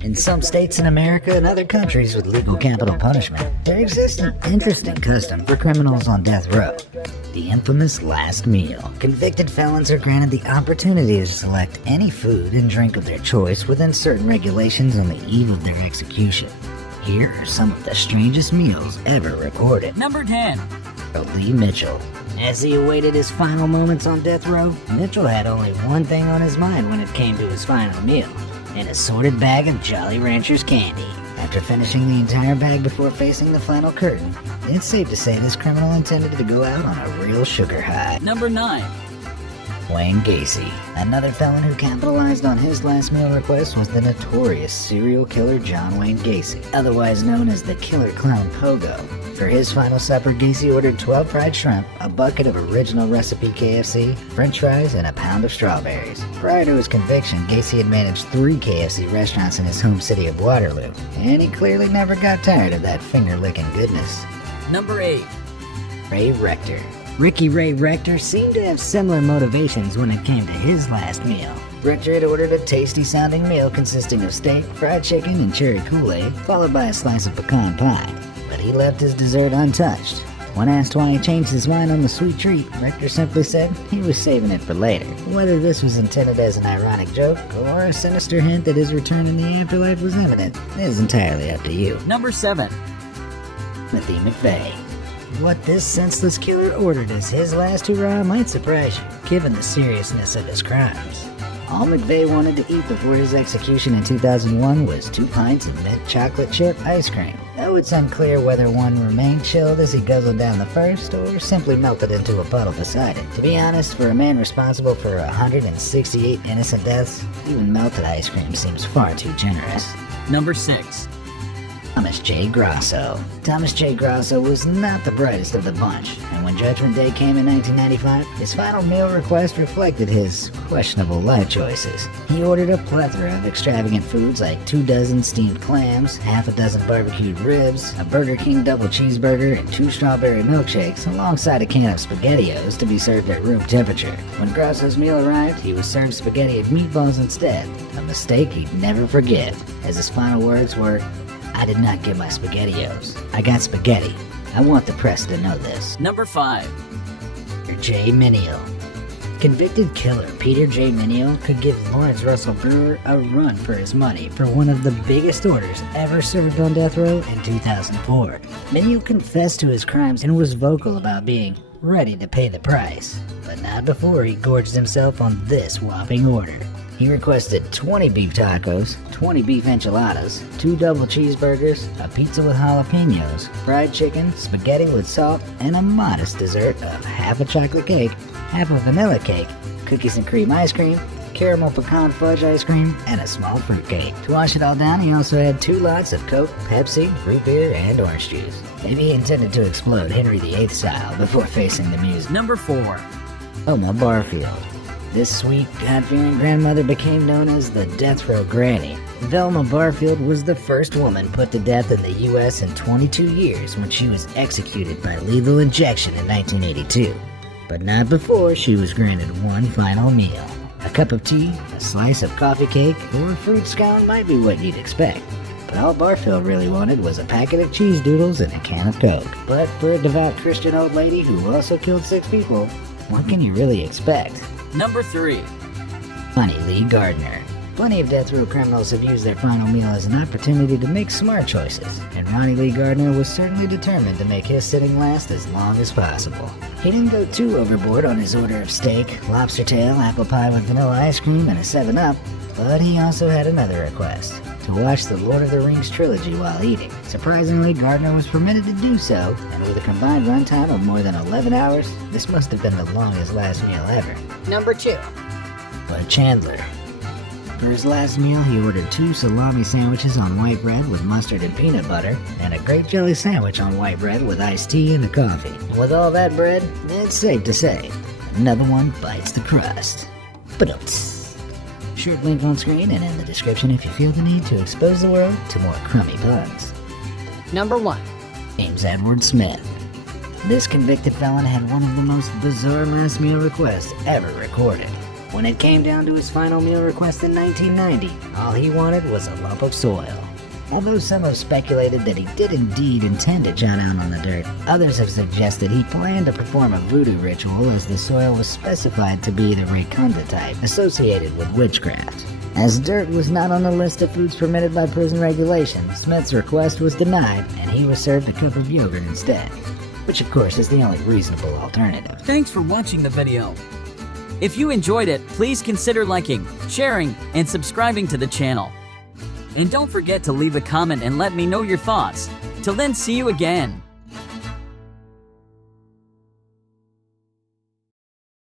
In some states in America and other countries with legal capital punishment, there exists an interesting custom for criminals on death row. The infamous last meal. Convicted felons are granted the opportunity to select any food and drink of their choice within certain regulations on the eve of their execution. Here are some of the strangest meals ever recorded. Number 10. Lee Mitchell. As he awaited his final moments on death row, Mitchell had only one thing on his mind when it came to his final meal: an assorted bag of Jolly Ranchers candy. After finishing the entire bag before facing the final curtain, it's safe to say this criminal intended to go out on a real sugar high. Number 9. Wayne Gacy. Another felon who capitalized on his last meal request was the notorious serial killer John Wayne Gacy, otherwise known as the Killer Clown Pogo. For his final supper, Gacy ordered 12 fried shrimp, a bucket of original recipe KFC, french fries, and a pound of strawberries. Prior to his conviction, Gacy had managed 3 KFC restaurants in his home city of Waterloo, and he clearly never got tired of that finger-licking goodness. Number 8. Ray Rector. Ricky Ray Rector seemed to have similar motivations when it came to his last meal. Rector had ordered a tasty-sounding meal consisting of steak, fried chicken, and cherry Kool-Aid, followed by a slice of pecan pie. But he left his dessert untouched. When asked why he changed his mind on the sweet treat, Rector simply said he was saving it for later. Whether this was intended as an ironic joke or a sinister hint that his return in the afterlife was imminent is entirely up to you. Number 7. Timothy McVeigh. What this senseless killer ordered as his last hurrah might surprise you, given the seriousness of his crimes. All McVeigh wanted to eat before his execution in 2001 was 2 pints of mint chocolate chip ice cream. Though it's unclear whether one remained chilled as he guzzled down the first or simply melted into a puddle beside it. To be honest, for a man responsible for 168 innocent deaths, even melted ice cream seems far too generous. Number 6. Thomas J. Grosso. Thomas J. Grosso was not the brightest of the bunch, and when Judgment Day came in 1995, his final meal request reflected his questionable life choices. He ordered a plethora of extravagant foods like 2 dozen steamed clams, half a dozen barbecued ribs, a Burger King double cheeseburger, and 2 strawberry milkshakes, alongside a can of SpaghettiOs to be served at room temperature. When Grosso's meal arrived, he was served spaghetti and meatballs instead, a mistake he'd never forget, as his final words were, "I did not get my SpaghettiOs. I got spaghetti. I want the press to know this." Number 5. Peter J. Miniel. Convicted killer Peter J. Miniel could give Lawrence Russell Brewer a run for his money for one of the biggest orders ever served on death row in 2004. Miniel confessed to his crimes and was vocal about being ready to pay the price, but not before he gorged himself on this whopping order. He requested 20 beef tacos, 20 beef enchiladas, 2 double cheeseburgers, a pizza with jalapenos, fried chicken, spaghetti with salt, and a modest dessert of half a chocolate cake, half a vanilla cake, cookies and cream ice cream, caramel pecan fudge ice cream, and a small fruit cake. To wash it all down, he also had 2 lots of Coke, Pepsi, root beer, and orange juice. Maybe he intended to explode Henry VIII style before facing the music. Number 4. Velma Barfield. This sweet, God-fearing grandmother became known as the Death Row Granny. Velma Barfield was the first woman put to death in the U.S. in 22 years when she was executed by lethal injection in 1982. But not before she was granted one final meal. A cup of tea, a slice of coffee cake, or a fruit scone might be what you'd expect. But all Barfield really wanted was a packet of cheese doodles and a can of Coke. But for a devout Christian old lady who also killed 6 people, what can you really expect? Number 3. Ronnie Lee Gardner. Plenty of death row criminals have used their final meal as an opportunity to make smart choices, and Ronnie Lee Gardner was certainly determined to make his sitting last as long as possible. He didn't go too overboard on his order of steak, lobster tail, apple pie with vanilla ice cream, and a 7-Up, but he also had another request: to watch the Lord of the Rings trilogy while eating. Surprisingly, Gardner was permitted to do so, and with a combined runtime of more than 11 hours, this must have been the longest last meal ever. Number 2. Bud Chandler. For his last meal, he ordered 2 salami sandwiches on white bread with mustard and peanut butter, and a grape jelly sandwich on white bread with iced tea and a coffee. And with all that bread, it's safe to say, another one bites the crust. Ba-dum-ts. Short link on screen and in the description if you feel the need to expose the world to more crummy puns. Number 1. James Edward Smith. This convicted felon had one of the most bizarre last meal requests ever recorded. When it came down to his final meal request in 1990, all he wanted was a lump of soil. Although some have speculated that he did indeed intend to chow down on the dirt, others have suggested he planned to perform a voodoo ritual, as the soil was specified to be the Rekunda type, associated with witchcraft. As dirt was not on the list of foods permitted by prison regulations, Smith's request was denied and he was served a cup of yogurt instead, which of course is the only reasonable alternative. Thanks for watching the video. If you enjoyed it, please consider liking, sharing, and subscribing to the channel. And don't forget to leave a comment and let me know your thoughts. Till then, see you again.